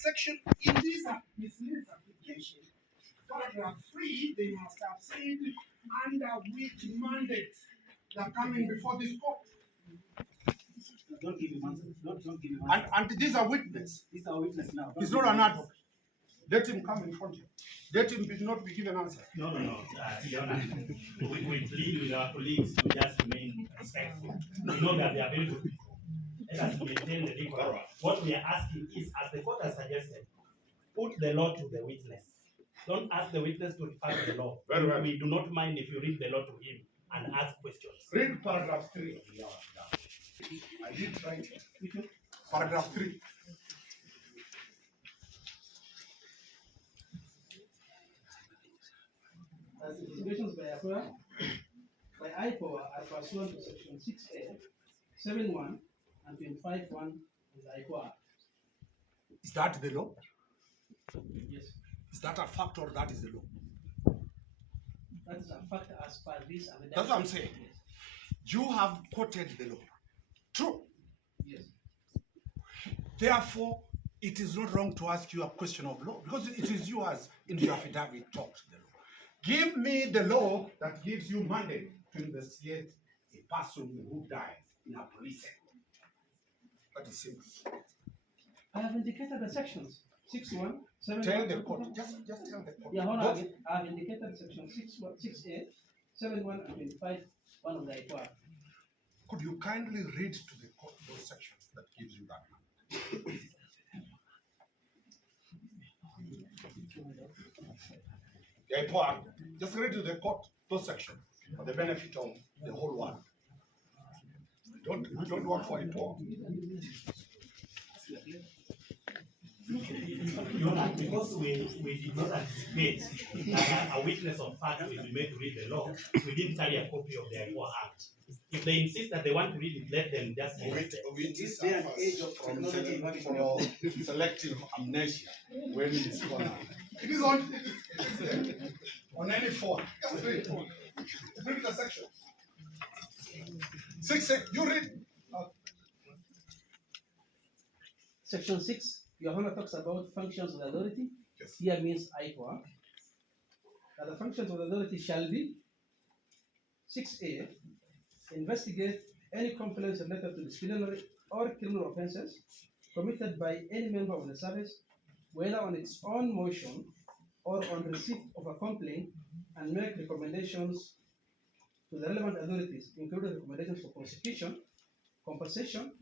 section in this miscellaneous application, paragraph 3, they must have said under which mandate they are coming before this court. Don't give him answers. Don't give him answers. And these are witness. These are witness now. He's not an advocate. Let him come in front of you. Let him not be given answer. No. Your Honor, we plead with our colleagues to just remain respectful. We know that they are very good people. Let us maintain the decorum. What we are asking is, as the court has suggested, put the law to the witness. Don't ask the witness to refer to the law. Very well. We do not mind if you read the law to him and ask questions. Read paragraph 3. I did write it. Paragraph 3. As investigations by Ipoa are pursuant to section 6A, 7.1 and 25.1 of the Ipoa Act. Is that the law? Yes. Is that a fact or that is the law? That is a fact as per this. And that's what I'm saying. Yes. You have quoted the law. True. Yes. Therefore, it is not wrong to ask you a question of law because it is you as in the affidavit taught the law. Give me the law that gives you mandate to investigate a person who died in a police sector. That is simple. I have indicated the sections 6.1, 7. Tell the court. Just tell the court. Yeah, hold on. I have indicated section 6A, 7.1 and 25.1 of the Ipoa. Could you kindly read to the court those sections that gives you that mandate? The Ipoa, just read to the court those sections for the benefit of the whole world. Don't work for Ipoa. Because we did not anticipate that a witness of fact will be made to read the law, we didn't carry a copy of the Ipoa Act. If they insist that they want to read it, let them just read it. This day and age of technology for selective amnesia when it's gonna. It is on any phone. Just read. Read the section. 6. You read. Section 6, Your Honor talks about functions of the authority. Yes. Here means Ipoa. That the functions of the authority shall be 6A, investigate any complaints related to disciplinary or criminal offenses committed by any member of the service, whether on its own motion or on receipt of a complaint, and make recommendations to the relevant authorities, including recommendations for prosecution, compensation,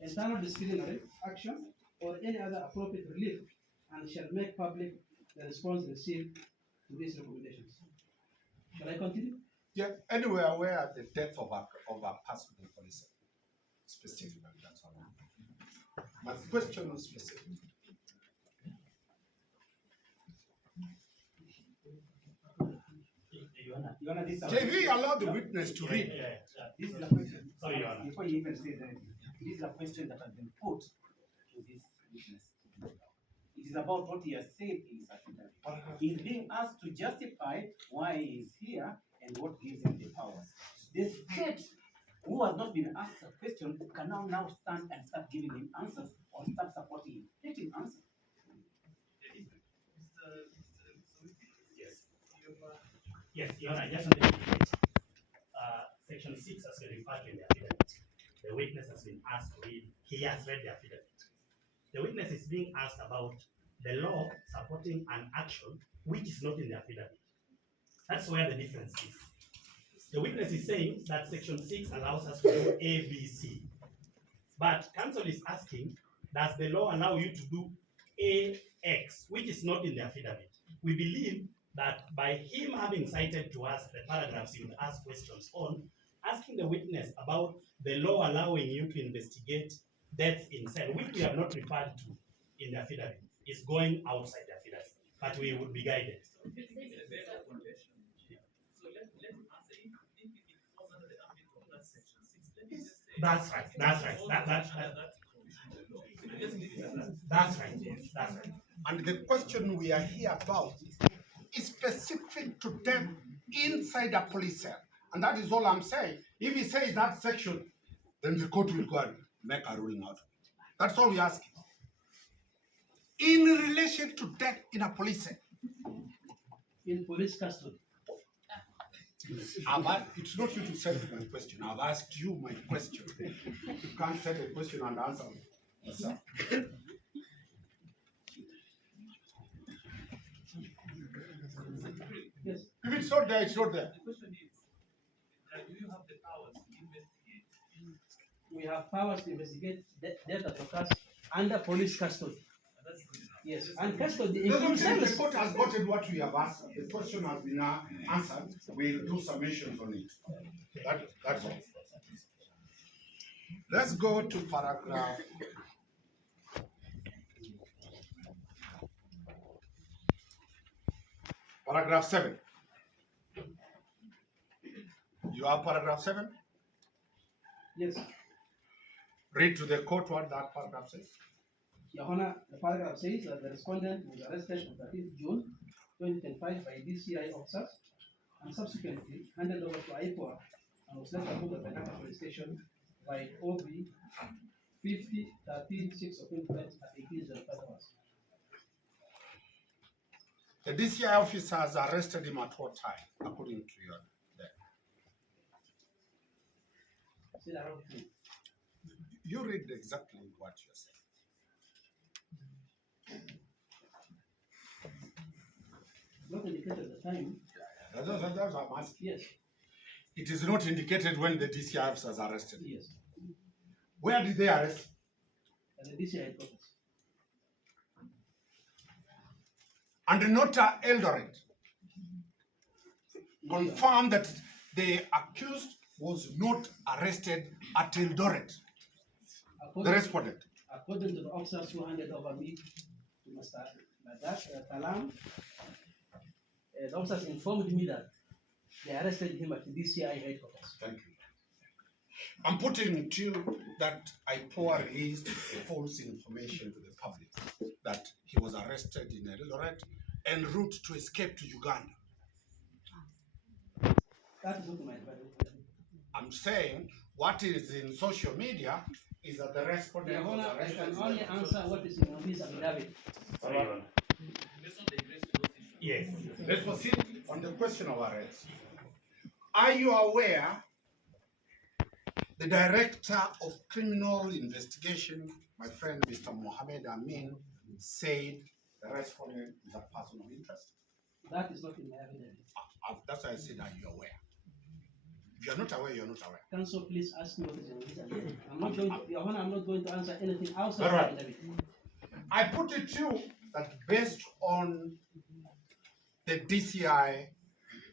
internal disciplinary action, or any other appropriate relief, and shall make public the response received to these recommendations. Shall I continue? Yeah, anywhere where the death of a person in police specifically, that's all. My question is specific. JV allowed the witness to read. This is a question. Sorry, Your Honor. Before you even say anything, this is a question that has been put to this witness. It is about what he has said in his affidavit. He is being asked to justify why he is here and what gives him the powers. The state, who has not been asked a question, can now stand and start giving him answers or start supporting him. Let him answer. Yes, Your Honor, just on the section 6 has been referred to in the affidavit. The witness has been asked to read, he has read the affidavit. The witness is being asked about the law supporting an action which is not in the affidavit. That's where the difference is. The witness is saying that section 6 allows us to do A, B, C. But counsel is asking, does the law allow you to do A, X, which is not in the affidavit? We believe that by him having cited to us the paragraphs you would ask questions on, asking the witness about the law allowing you to investigate deaths in cell, which we have not referred to in the affidavit, is going outside the affidavit, but we would be guided. That's right. That's right. That's right. And the question we are here about is specific to them inside a police cell. And that is all I'm saying. If he says that section, then the court will go and make a ruling out of it. That's all we're asking. sentenced to death in a police cell. In police custody. It's not you to settle my question. I've asked you my question. You can't set a question and answer yourself. Yes. If it's not there, it's not there. The question is, do you have the powers to investigate? We have powers to investigate death that occurs under police custody. And that's good enough. Yes, and custody Doesn't includes mean the service. court has gotten what we have asked. The question has been answered. We'll do submissions on it. That's all. Let's go to paragraph 7. You have paragraph 7? Yes, Read to the court what that paragraph says. Your Honor, the paragraph says that the respondent was arrested on 13th June 2025 by DCI officers and subsequently handed over to Ipoa and was later moved at the Kata police station by OB 50-13-6 of 2025 at 18:05 hours. The DCI officers arrested him at what time, according to your there? Said around 3. You read exactly what you're saying. Not indicated the time. That's what I'm asking. Yes, It is not indicated when the DCI officers arrested him. yes, Where did they arrest? at the DCI headquarters. And not Eldoret confirmed that the accused was not arrested at Eldoret. The respondent. According to the officers who handed over me to Mr. Talam, the officers informed me that they arrested him at the DCI headquarters. Thank you. I'm putting to you that Ipoa released false information to the public that he was arrested in Eldoret en route to escape to Uganda. That is not my advice. I'm saying what is in social media is that the respondent Your was Honor, I arrested. can only answer what is in this affidavit. Sorry, Your Honor. Let's not digress to those issues. Yes. Let's proceed on the question of arrest. Are you aware the Director of Criminal Investigation, my friend Mr. Mohammed Amin, said the respondent is a person of interest? That is not in my affidavit. That's why I said, are you aware? If you're not aware, you're not aware. Counsel, please ask me what is in this affidavit. I'm not going to, Your Honor, I'm not going to answer anything outside All the right. affidavit. I put it to you that based on the DCI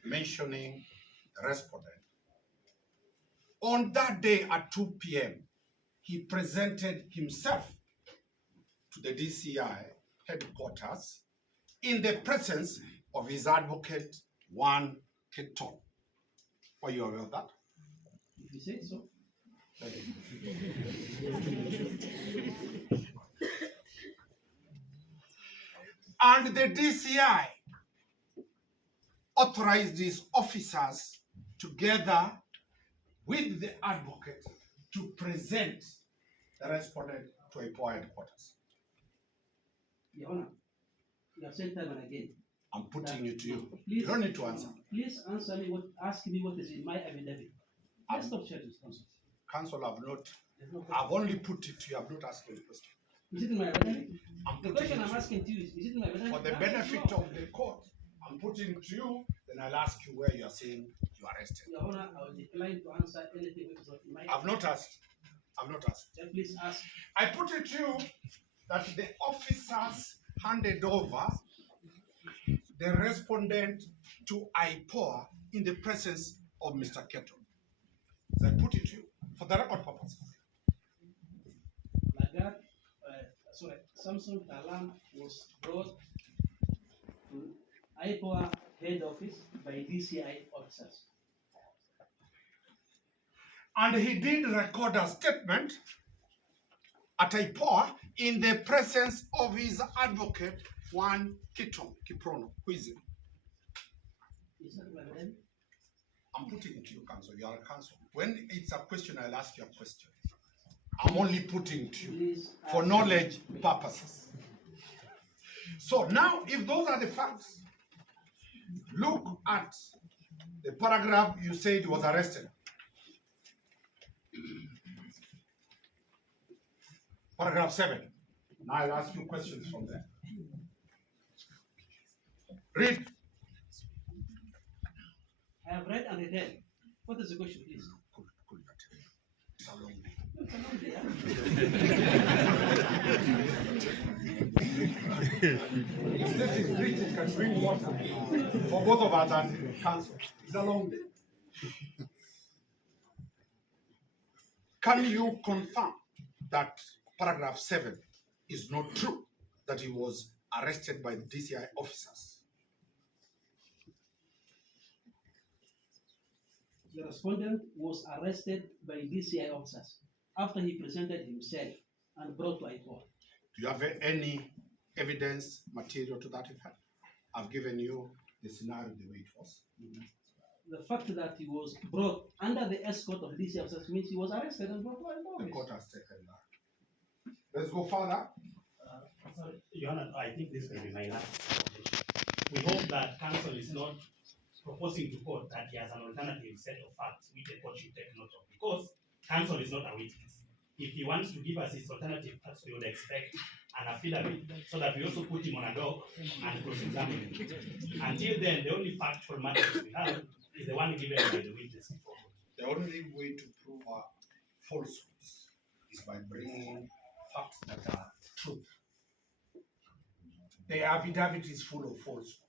mentioning the respondent, on that day at 2 p.m., he presented himself to the DCI headquarters in the presence of his advocate, Ojwang. Are you aware of that? If you say so. And the DCI authorized his officers together with the advocate to present the respondent to Ipoa headquarters. Your Honor, you have said time and again. I'm putting it to you. Please, You don't need to answer. Please answer me ask me what is in my affidavit. Let's stop sharing this counsel. Counsel, There's no I've only put it to you. I've not asked you a question. Is it in my affidavit? I'm The putting question it I'm to you. asking to you is it in my affidavit? For the No, benefit no. of the court, I'm putting it to you, then I'll ask you where you are saying you are arrested. Your Honor, I will decline to answer anything which is not in my I've not asked. I've not asked. Then please ask. I put it to you that the officers handed over the respondent to Ipoa in the presence of Mr. Keto. So I put it to you for the record purposes. Samson Talam was brought to Ipoa head office by DCI officers. And he did record a statement at Ipoa in the presence of his advocate, Ojwang Kiprono. Who is it? Is that my name? I'm putting it to you, counsel. You are a counsel. When it's a question, I'll ask you a question. I'm only putting it to you Please for ask knowledge me. purposes. So now, if those are the facts, look at the paragraph you said was arrested. Paragraph 7. Now I'll ask you questions from there. Read. I have read and read. What is the question, please? It's a long day. It's a long day, This is rich, it can drink water for both of us and council. It's a long day. Can you confirm that paragraph 7 is not true, that he was arrested by the DCI officers? The respondent was arrested by DCI officers after he presented himself and brought to Ipoa. Do you have any evidence material to that effect? I've given you the scenario the way it was. The fact that he was brought under the escort of DCI officers means he was arrested and brought to The Ipoa. court has taken that. Let's go further. Sorry, Your Honor, I think this may be my last objection. We hope that counsel is not proposing to court that he has an alternative set of facts which the court should take note of, because counsel is not a witness. If he wants to give us his alternative facts, we would expect an affidavit so that we also put him on a dock and cross-examine him. Until then, the only factual matter we have is the one given by the witness before court. The only way to prove a falsehoods is by bringing facts that are true. The affidavit is full of falsehoods.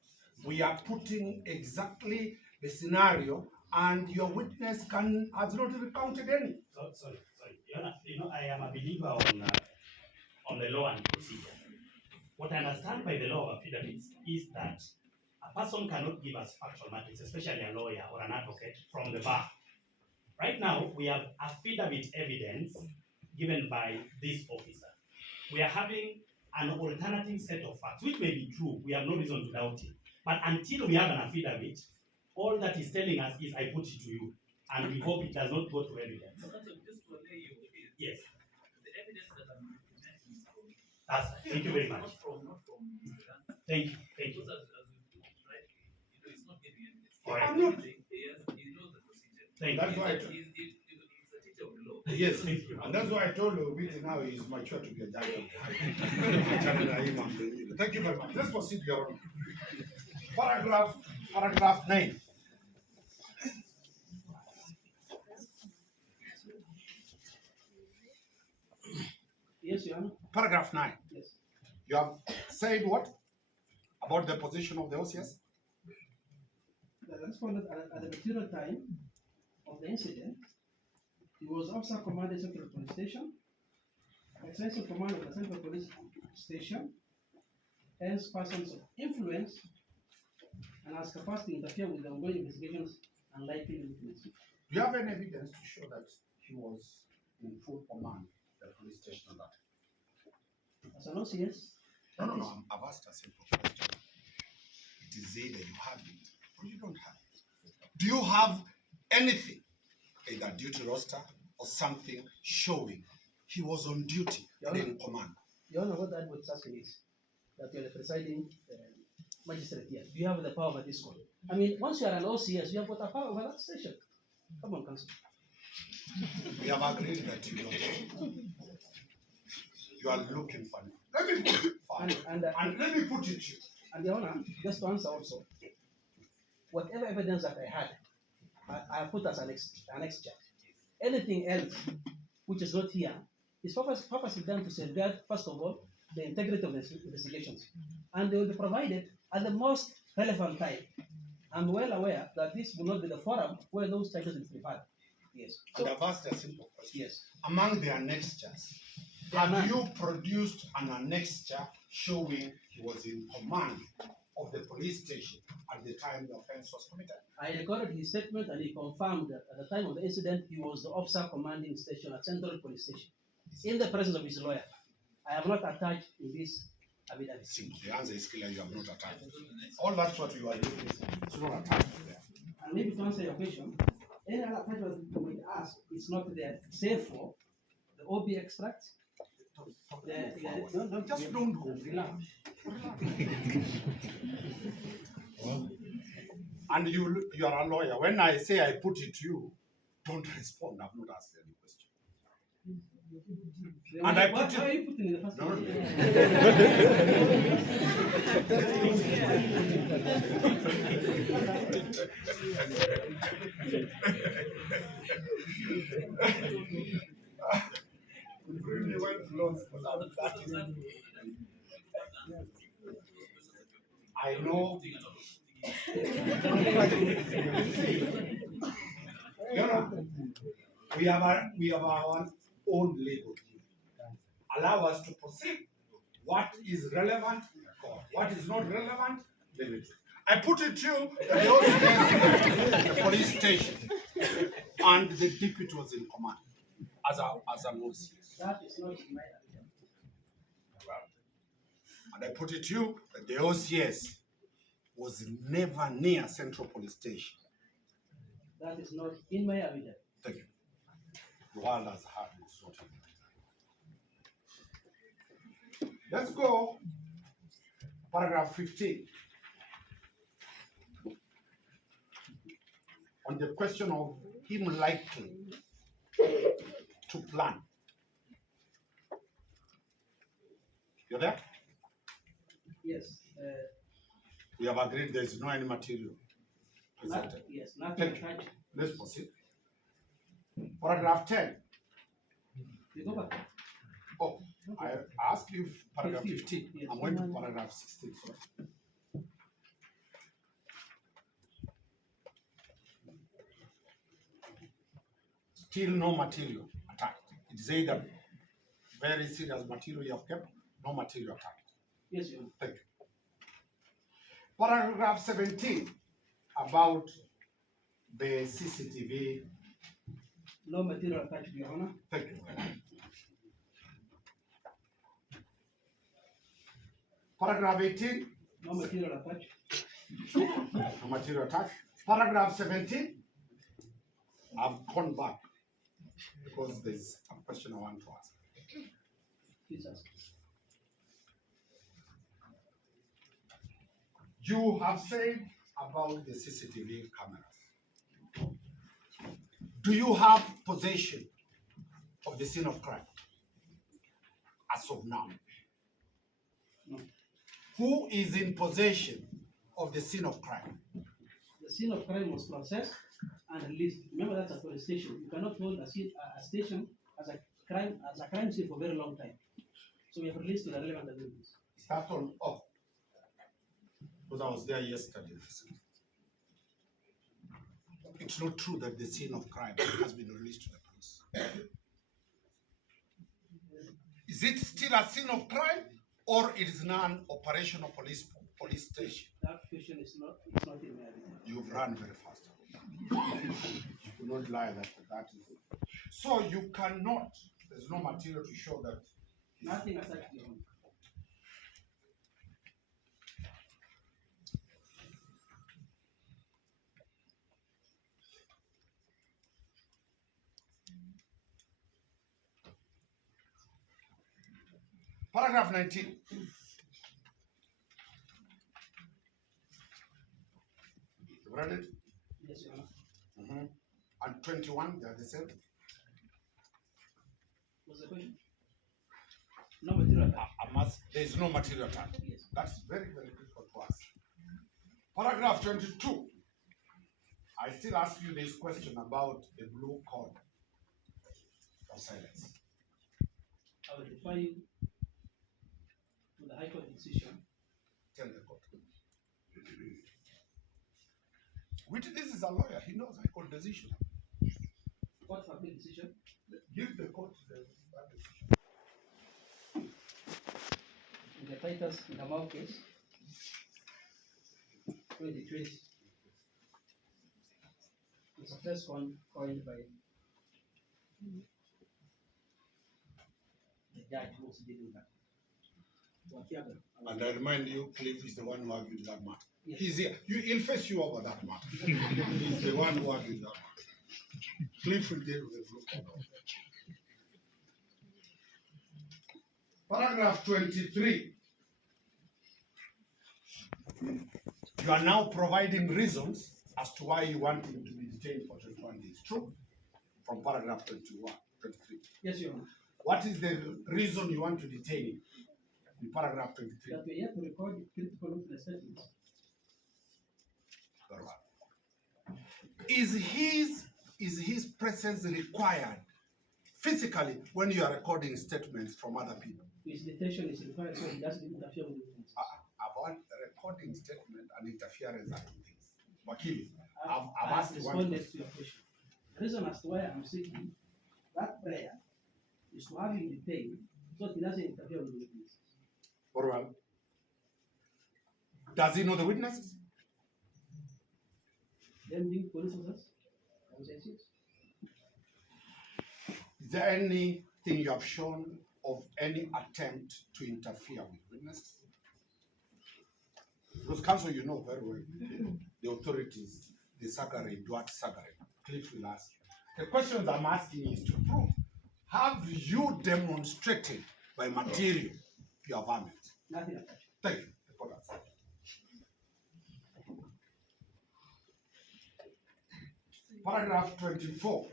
We are putting exactly the scenario, and your witness has not recounted any. Sorry. Your Honor, I am a believer on the law and procedure. What I understand by the law of affidavits is that a person cannot give us factual matters, especially a lawyer or an advocate, from the bar. Right now, we have affidavit evidence given by this officer. We are having an alternative set of facts, which may be true. We have no reason to doubt it. But until we have an affidavit, all that is telling us is, I put it to you, and we hope it does not go to evidence. So just to allay you, Yes, the evidence that I'm presenting is from that's right. Thank you very much. not from Mr. Danston. Thank you. Because as we put, right, it's not giving evidence. Correct. I'm not. He knows the procedure. Thank That's you. why. He's a teacher of the law. Yes, Thank you. and that's why I told you, Willie now is mature to be a judge. Thank you very much. Let's proceed, Your Honor. Paragraph 9. Yes, Your Honor. Paragraph 9. Yes. You have said what about the position of the OCS? The respondent at the material time of the incident, he was officer commanding Central Police Station, extensive command of the Central Police Station, hence persons of influence, and has capacity to interfere with the ongoing investigations and likely influence. Do you have any evidence to show that he was in full command of the police station on that? As an OCS, No, I've asked a simple question. It is either you have it or you don't have it. Do you have anything, either duty roster or something showing he was on duty and in command? you all know what that word asking is, that you're the presiding magistrate here. Do you have the power over this court? I mean, once you are an OCS, you have got a power over that station. Come on, counsel. We have agreed that you don't. You are looking for it. Let me put it fine. And let me put it to you. And the Honor, just to answer also, whatever evidence that I had, I put as an extra. Anything else which is not here is purposely done to safeguard, first of all, the integrity of the investigations. And they will be provided at the most relevant time. I'm well aware that this will not be the forum where those charges will be prepared. Yes. And I've asked a simple question. Yes. Among the annexures, There are have none. you produced an annexure showing he was in command of the police station at the time the offense was committed? I recorded his statement and he confirmed that at the time of the incident, he was the officer commanding station at Central Police Station, in the presence of his lawyer. I have not attached in this affidavit. Simple. The answer is clear, you have not attacked. All that's what you are looking for. It's not attached there. And maybe to answer your question, any other attachment we ask is not there, save for the OB extract. Just don't go. Relax. And you are a lawyer. When I say I put it to you, don't respond. I've not asked any question. And I put Why are you putting in the first No, place? Really went lost without that. I know. We have our own legal team. Allow us to proceed. What is relevant, what is not relevant, leave it. I put it to you that the OCS, the police station, and the deputy was in command as an OCS. That is not in my agenda. And I put it to you that the OCS was never near Central Police Station. That is not in my agenda. Thank you. The world has heard it. It's not in. Let's go. Paragraph 15. On the question of him likely to plan. You're there? Yes. We have agreed there is no any material presented. Yes, nothing Thank you. attached. Let's proceed. Paragraph 10. You go back. Oh, I asked you paragraph 15. Yes. I'm going to paragraph 16. Sorry. Still no material attacked. It is either very serious material you have kept, no material attacked. Yes, Your Honor. Thank you. Paragraph 17 about the CCTV. No material attached, Your Honor. Thank you. Paragraph 18, No material attached. no material attached. Paragraph 17, I've gone back because there's a question I want to ask. Please ask. You have said about the CCTV cameras. Do you have possession of the scene of crime as of now? No. Who is in possession of the scene of crime? The scene of crime was processed and released. Remember, that's a police station. You cannot hold a station as a crime scene for a very long time. So we have released to the relevant authorities. Is that on off? Because I was there yesterday. It's not true that the scene of crime has been released to the police. Is it still a scene of crime, or it is non-operational police station? That question is not, it's not in my agenda. You've run very fast. You could not lie that is it. So you cannot, there's no material to show that. Nothing as such, Your Honor. Paragraph 19. You read it? Yes, Your Honor. And 21, they are the same. What's the question? No material attached. There is no material attached. Yes. That's very, very critical to us. Paragraph 22. I still ask you this question about the blue code of silence. I will refer you to the High Court decision. Tell the court. This is a lawyer. He knows High Court decision. Court for appeal decision. Give the court that decision. In the Titus Ngamau case, 2020. It's the first one coined by the judge who was dealing with that. And I remind you, Cliff is the one who argued that matter. Yes. He's here. He'll face you over that matter. He's the one who argued that matter. Cliff will deal with the blue code. Paragraph 23. You are now providing reasons as to why you want him to be detained for 21 days. True? From paragraph 21, 23. Yes, Your Honor. What is the reason you want to detain him in paragraph 23? That we have to record critical witness statements. Very well. Is his presence required physically when you are recording statements from other people? His detention is required so he doesn't interfere with the witnesses. About recording statement and interference are two things. Wakili, I've I've asked one responded to your question. The reason as to why I'm seeking that prayer is to have him detained so he doesn't interfere with the witnesses. Very well. Does he know the witnesses? Them being police officers, I would say yes. Is there anything you have shown of any attempt to interfere with witnesses? Because counsel, you know very well, the authorities, the Sagare, Duat Sagare, Cliff will ask. The questions I'm asking is to prove, have you demonstrated by material your vermin? Nothing attached. Thank you. For that. Paragraph 24.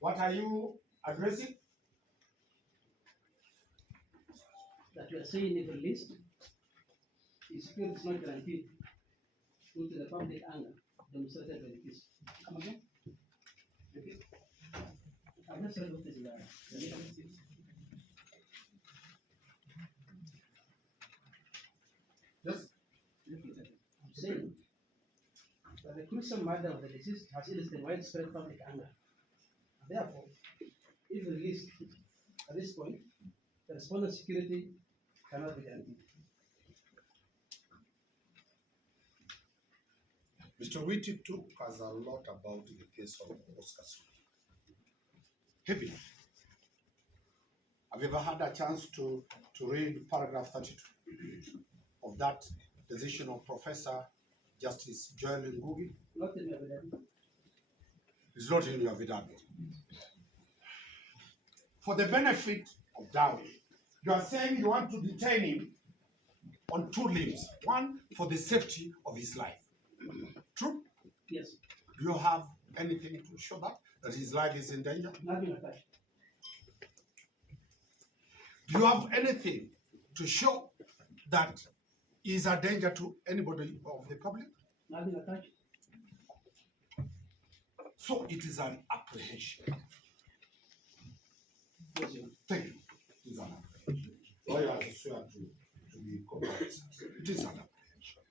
What are you addressing? That we are saying if released, his security is not guaranteed due to the public anger demonstrated by the case. Come again? Repeat. I just read what is the legal. Yes. I'm saying that the gruesome murder of the deceased has elicited widespread public anger. Therefore, if released at this point, the respondent's security cannot be guaranteed. Mr. Witty took us a lot about the case of Oscar Sudi. Heavily. Have you ever had a chance to read paragraph 32 of that decision of Professor Justice Joel Ngugi? Not in evidence. It's not in your affidavit. For the benefit of doubt, you are saying you want to detain him on two limbs. One, for the safety of his life. True? Yes. Do you have anything to show that his life is in danger? Nothing attached. Do you have anything to show that he is a danger to anybody of the public? Nothing attached. So it is an apprehension. Yes, Your Honor. Thank you. It is an apprehension. Lawyers swear to be correct. It is an apprehension.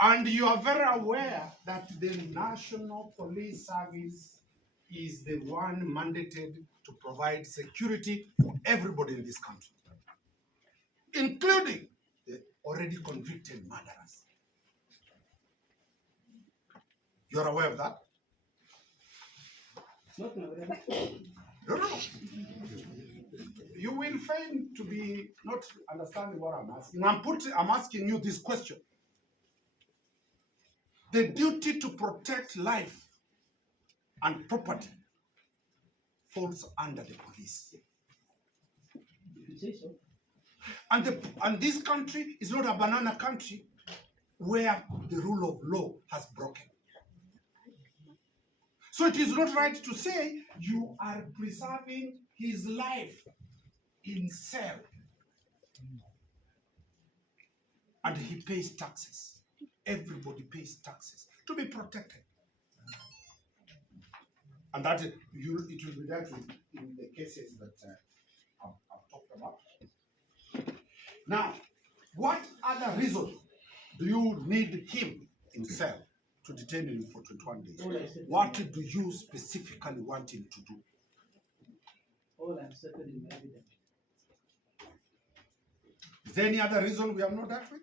And you are very aware that the National Police Service is the one mandated to provide security for everybody in this country, including the already convicted murderers. You're aware of that? Not in evidence. No. You will feign to be not understanding what I'm asking. I'm asking you this question. The duty to protect life and property falls under the police. If you say so. And this country is not a banana country where the rule of law has broken. So it is not right to say you are preserving his life in cell. And he pays taxes. Everybody pays taxes to be protected. And that it will be dealt with in the cases that I've talked about. Now, what other reason do you need him in cell to detain him for 21 days? What do you specifically want him to do? All I'm stated in my evidence. Is there any other reason we have not dealt with?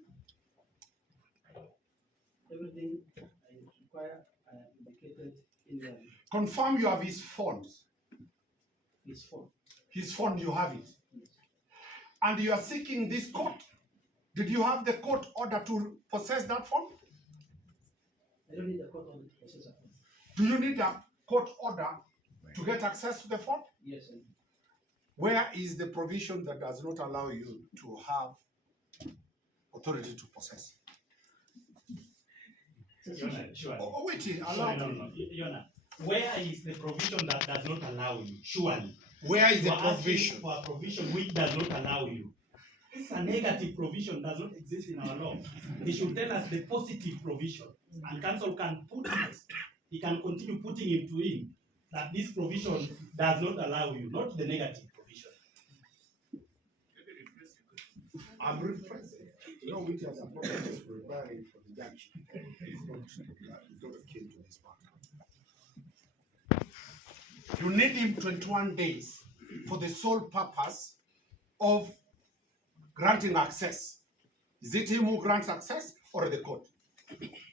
Everything I require, I have indicated in the Confirm you have his phones. his phone. His phone, you have it. Yes. And you are seeking this court. Did you have the court order to possess that phone? I don't need the court order to process a phone. Do you need a court order to get access to the phone? Yes, I do. Where is the provision that does not allow you to have authority to possess? Yona, sure. Oh, wait, allow Sorry, no. Yona, where is the provision that does not allow you? Surely. Where is You the are asking provision? for a provision which does not allow you. It's a negative provision, does not exist in our law. They should tell us the positive provision, and council can put it. He can continue putting it to him that this provision does not allow you, not the negative provision. I'm rephrasing. You know, which has a problem is preparing for the junction. It's not akin to this matter. You need him 21 days for the sole purpose of granting access. Is it him who grants access or the court?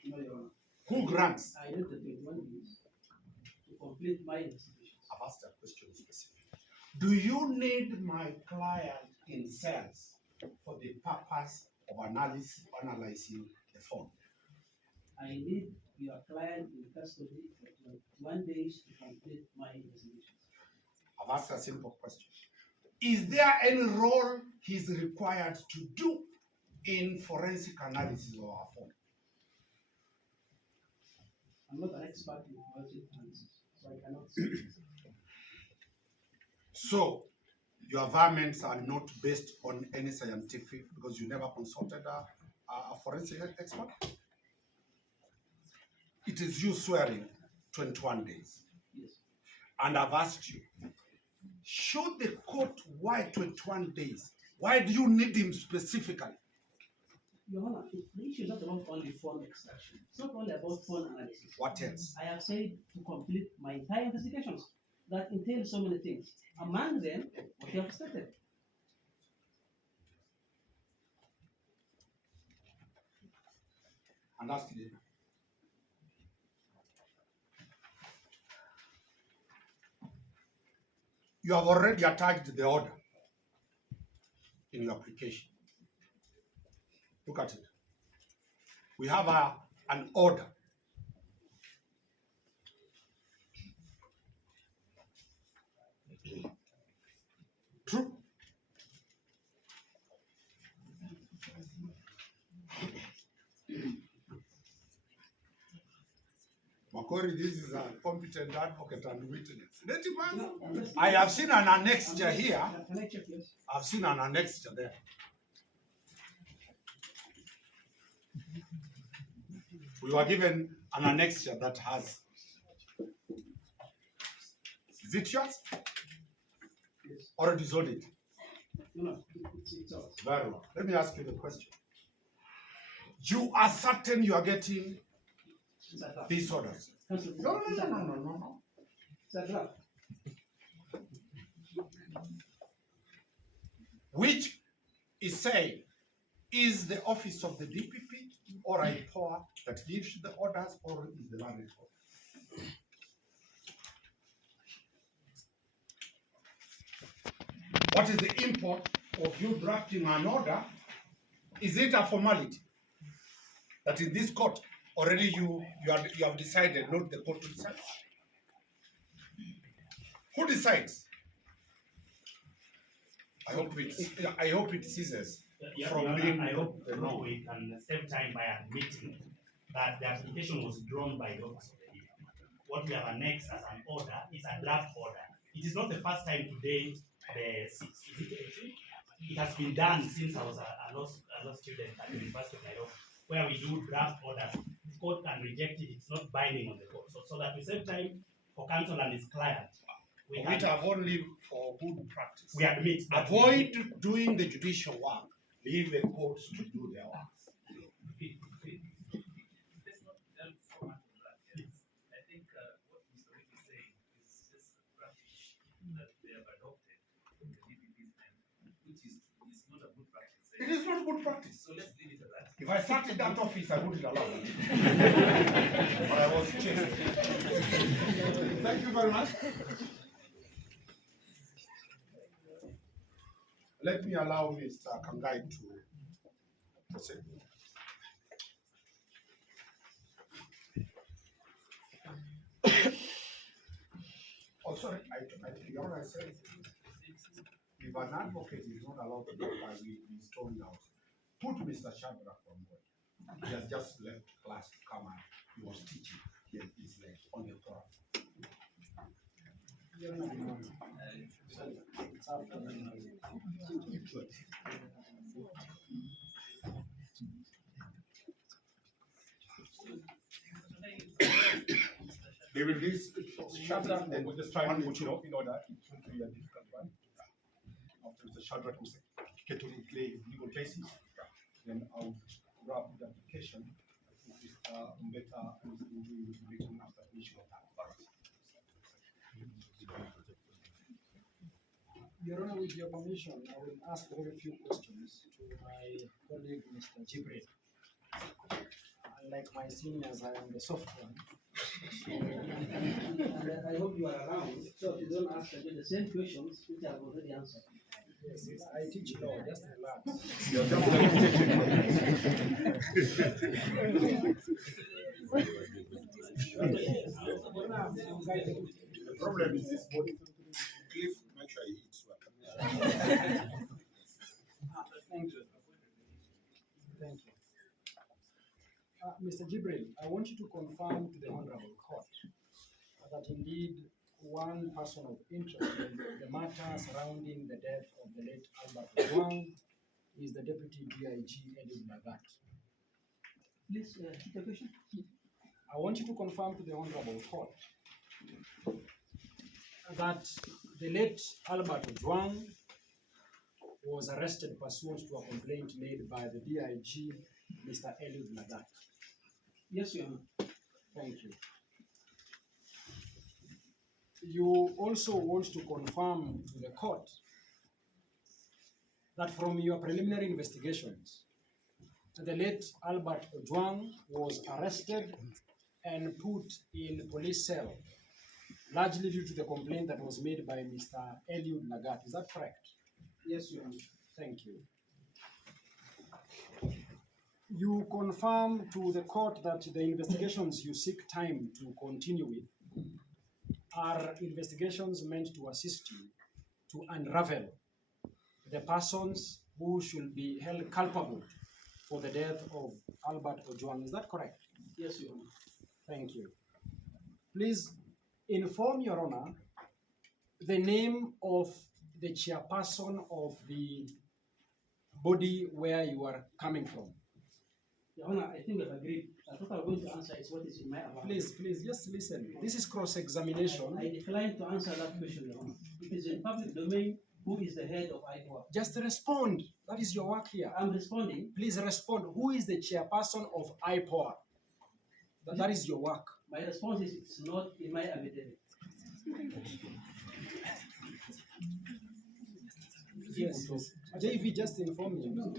No, Your Honor. Who grants? I need the 21 days to complete my investigation. I've asked a question specific. Do you need my client in cells for the purpose of analyzing the phone? I need your client in custody for 21 days to complete my investigation. I've asked a simple question. Is there any role he's required to do in forensic analysis of our phone? I'm not an expert in forensic analysis, so I cannot say. So, your varmints are not based on any scientific, because you never consulted a forensic expert? It is you swearing 21 days. Yes. And I've asked you, should the court, why 21 days? Why do you need him specifically? Your Honor, the issue is not about only phone extraction. It's not only about phone analysis. What else? I have said to complete my entire investigations that entail so many things. Among them, what you have stated. And ask me. You have already attached the order in your application. Look at it. We have an order. True. Makori, this is a competent advocate and witness. Let him answer. I have seen an annexure here. Can I check, yes? I've seen an annexure there. We were given an annexure that has. Is it yours? Yes. Or it is on it? No, it's ours. Very well. Let me ask you the question. You are certain you are getting It's a draft. these orders? Counsel, No. It's a draft. Which is saying, is the office of the DPP or Ipoa that gives the orders, or is the land report? What is the import of you drafting an order? Is it a formality that in this court already you have decided, not the court to decide? Who decides? I hope it ceases from being I hope the law. we can save time by admitting that the application was drawn by the office of the DPP. What we have annexed as an order is a draft order. It is not the first time today, the 6th, it has been done since I was a law student at the University of Nairobi, where we do draft orders. The court can reject it, it's not binding on the court. So that we save time for counsel and his client. We Which have only for good practice. we admit that Avoid doing the judicial work. Leave the courts to do their work. Let's not delve so much on that. Yes. I think what Mr. Wick is saying is just a practice that they have adopted in the DPP's name, which is not a good practice. It is not good practice. So let's leave it at that. If I started that office, I wouldn't allow it. But I was chased. Thank you very much. Let me allow Mr. Kangai to proceed. Oh, sorry, Your Honor, I said. If an advocate is not allowed to talk by his tone down, put Mr. Shadrach on board. He has just left class to come out. He was teaching. He is late on the floor. They will release Shadrach, then we'll just try and put it off in order. It won't be a difficult one. After the Shadrach will get to play legal cases, then I'll wrap the application. Better written after the issue of that. Your Honor, with your permission, I will ask very few questions to my colleague, Mr. Jibril. Unlike my seniors, I am the soft one. So, And I hope you are around, so if you don't ask again the same questions which I have already answered. yes, I teach law, just relax. The problem is this body. Cliff, make sure he eats well. Thank you. Thank you. Mr. Jibril, I want you to confirm to the Honorable Court that indeed one person of interest in the matter surrounding the death of the late Albert Ojwang is the Deputy DIG Eliud Lagat. Please, keep the question. I want you to confirm to the Honorable Court that the late Albert Ojwang was arrested pursuant to a complaint made by the DIG, Mr. Eliud Lagat. Yes, Your Honor. Thank you. You also want to confirm to the court that from your preliminary investigations, the late Albert Ojwang was arrested and put in police cell, largely due to the complaint that was made by Mr. Eliud Lagat. Is that correct? Yes, Your Honor. Thank you. You confirm to the court that the investigations you seek time to continue with are investigations meant to assist you to unravel the persons who should be held culpable for the death of Albert Ojwang. Is that correct? Yes, Your Honor. Thank you. Please inform Your Honor the name of the chairperson of the body where you are coming from. Your Honor, I think we've agreed. I thought I was going to answer is what is in my account. Please, just listen. This is cross-examination. I decline to answer that question, Your Honor. It is in public domain. Who is the head of Ipoa? Just respond. That is your work here. I'm responding. Please respond. Who is the chairperson of Ipoa? That is your work. My response is it's not in my affidavit. Yes. JV just informed you.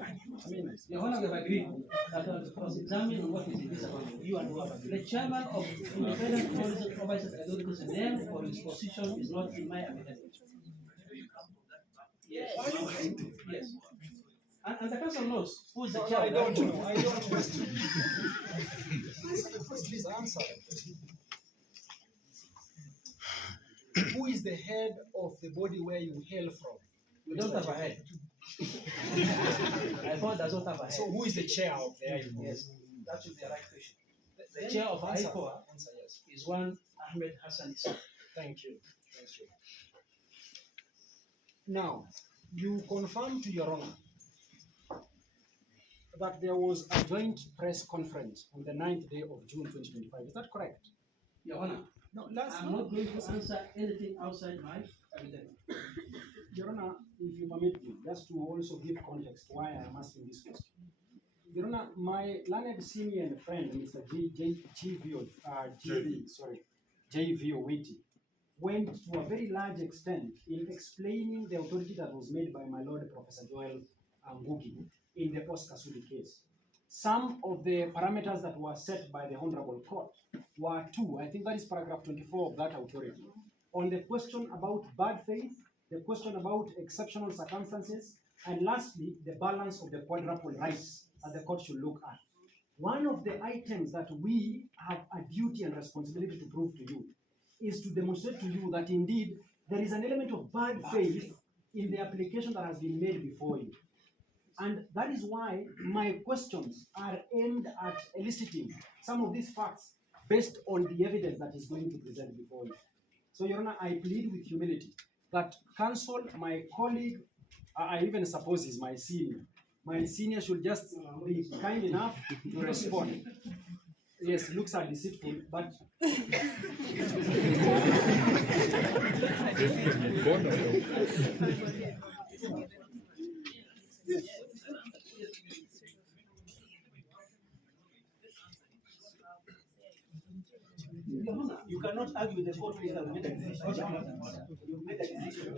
I mean, Your Honor, we have agreed that I will cross-examine on what is in this account. You and whoever. The chairman of Independent Tourism Oversight Authority's name or his position is not in my affidavit. Yes. Yes. And the council knows who is the chairman. I don't know. I don't know. Please answer. Who is the head of the body where you hail from? We don't have a head. Ipoa does not have a head. So who is the chair of the Ipoa? Yes, that should be the right question. The chair of Ipoa yes. is one Ahmed Hassan Issa. Thank you. Thank you. Now, you confirm to Your Honor that there was a joint press conference on the 9th day of June 2025. Is that correct? Your Honor, No, I'm not going to answer anything outside my affidavit. Your Honor, if you permit me, just to also give context why I am asking this question. Your Honor, my learned senior and friend, Mr. JV Owiti, went to a very large extent in explaining the authority that was made by my Lord Professor Joel Ngugi in the Post-Kasuli case. Some of the parameters that were set by the Honorable Court were two. I think that is paragraph 24 of that authority. On the question about bad faith, the question about exceptional circumstances, and lastly, the balance of the quadruple rights that the court should look at. One of the items that we have a duty and responsibility to prove to you is to demonstrate to you that indeed there is an element of bad faith in the application that has been made before you. And that is why my questions are aimed at eliciting some of these facts based on the evidence that is going to present before you. So, Your Honor, I plead with humility that counsel, my colleague, I even suppose he's my senior should just be kind enough to respond. Yes, looks are deceitful, but You cannot argue with the court with the decision. You made a decision.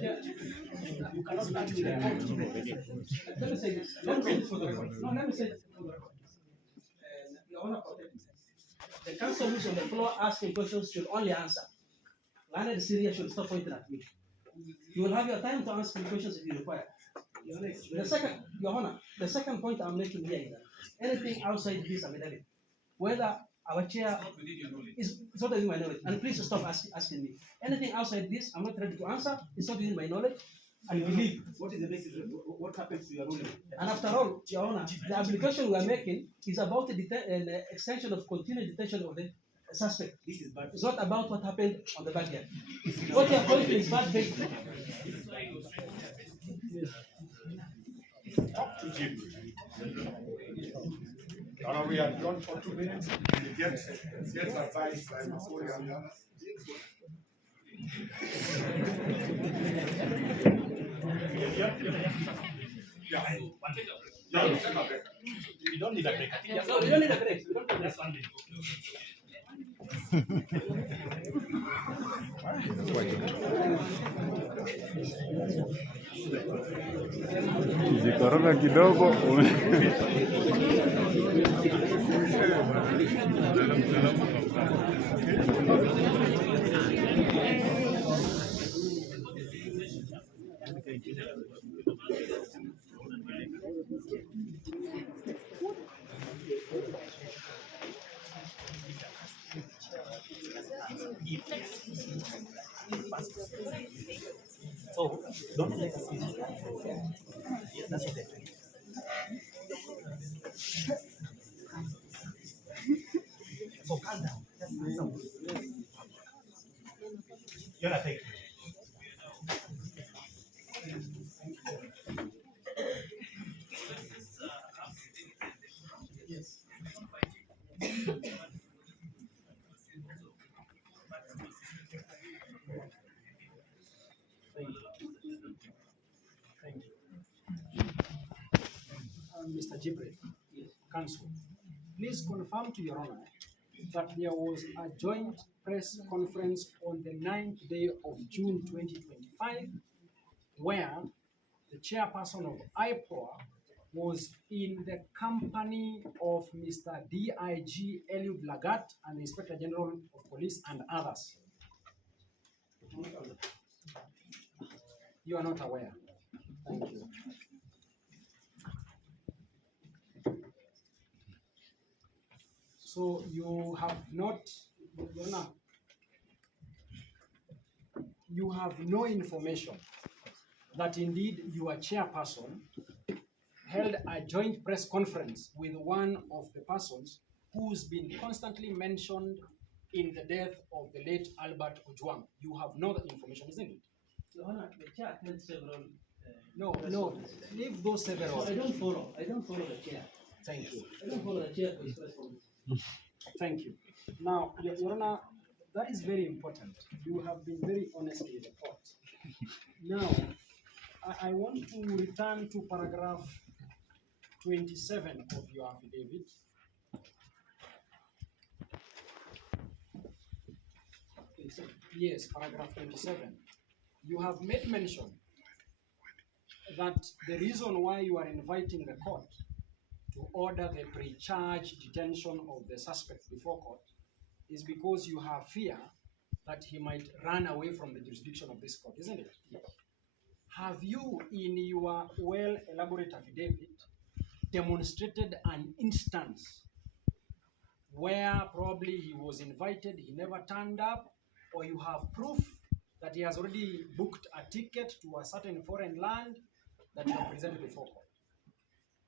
You cannot argue with the court. Let me say this. Let me say this for the record. No, let me say this for the record. Your Honor, the counsel who's on the floor asking questions should only answer. Learned Syria should stop pointing at me. You will have your time to answer the questions if you require. The second, Your Honor, the second point I'm making here is that anything outside this affidavit, whether our chair is not within my knowledge, and please stop asking me. Anything outside this, I'm not ready to answer. It's not within my knowledge. I believe. What is the basis? What happens to your ruling? And after all, Your Honor, the application we are making is about the extension of continued detention of the suspect. This is bad. It's not about what happened on the backyard. What you are pointing is bad faith. Talk to Jim. We are done for 2 minutes. He gets advice by Masori and the others. Yeah. No, take a break. You don't need a break. I think No, you don't need a break. You don't need a break. that's one minute. Ukikoroga kidogo So don't let us use that. Yes, that's what they're doing. So calm down. Just answer. You're not taking. Yes. thank you. Mr. Jibril, Counsel, please confirm to Your Honor that there was a joint press conference on the 9th day of June 2025 where the chairperson of Ipoa was in the company of Mr. DIG Eliud Lagat and the Inspector General of Police and others. You are not aware. Thank you. So you have not, you have no information that indeed your chairperson held a joint press conference with one of the persons who's been constantly mentioned in the death of the late Albert Ojwang. You have no information, isn't it? Your Honor, the chair held several. No, leave those several. I don't follow the chair. Thank you. I don't follow the chair for his press conference. Thank you. Now, Your Honor, that is very important. You have been very honest with the court. Now, I want to return to paragraph 27 of your affidavit. Yes, paragraph 27. You have made mention that the reason why you are inviting the court to order the pre-charge detention of the suspect before court is because you have fear that he might run away from the jurisdiction of this court, isn't it? Yes. Have you, in your well-elaborate affidavit, demonstrated an instance where probably he was invited, he never turned up, or you have proof that he has already booked a ticket to a certain foreign land that you have presented before court?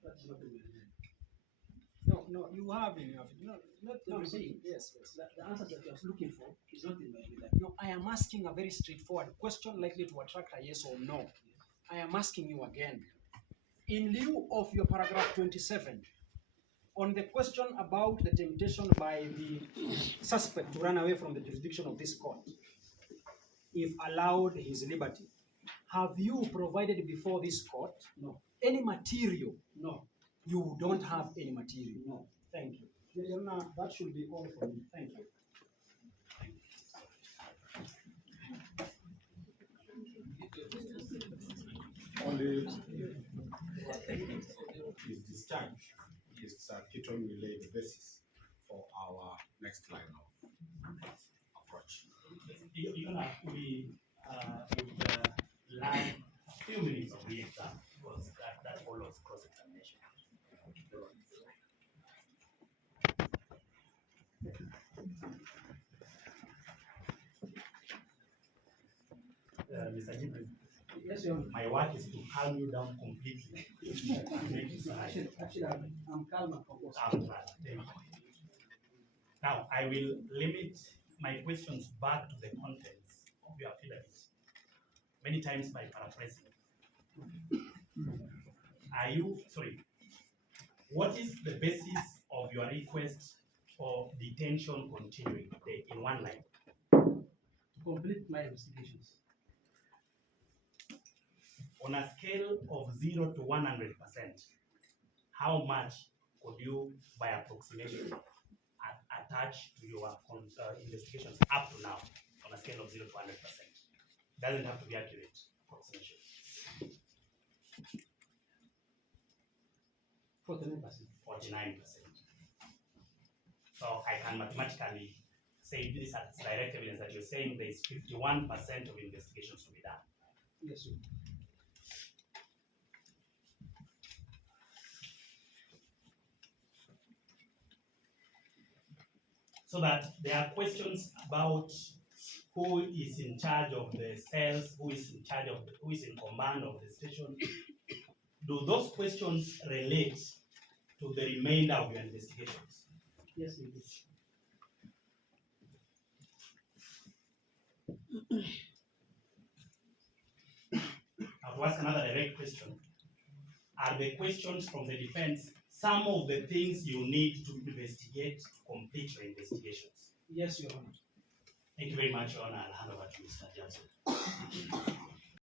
That is not in my mind. No, you have in your not No, I'm saying, yes. the answer that I was looking for is not in my mind. No, I am asking a very straightforward question likely to attract a yes or no. I am asking you again. In lieu of your paragraph 27, on the question about the temptation by the suspect to run away from the jurisdiction of this court, if allowed his liberty, have you provided before this court No, any material? no, You don't have any material. no. Thank you. Your Honor, that should be all for me. Thank you. Only his discharge is Keaton will lay the basis for our next line of approach. Your Honor, we would like a few minutes of re-exam because that follows cross-examination. Mr. Jibril, Yes, Your Honor. my work is to calm you down completely. And make you smile. Actually, I'm calm and composed. I'm glad. Thank you. Now, I will limit my questions back to the contents of your affidavit, many times by paraphrasing. What is the basis of your request for detention continuing in one line? To complete my investigations. On a scale of 0 to 100%, how much could you, by approximation, attach to your investigations up to now on a scale of 0 to 100%? Doesn't have to be accurate approximation. 49%. 49%. So I can mathematically say this as direct evidence that you're saying there is 51% of investigations to be done. Yes, sir. So that there are questions about who is in charge of the cells, who is in command of the station. Do those questions relate to the remainder of your investigations? Yes, they do. Now, to ask another direct question, are the questions from the defense some of the things you need to investigate to complete your investigations? Yes, Your Honor. Thank you very much, Your Honor. I'll hand over to Mr. Johnson.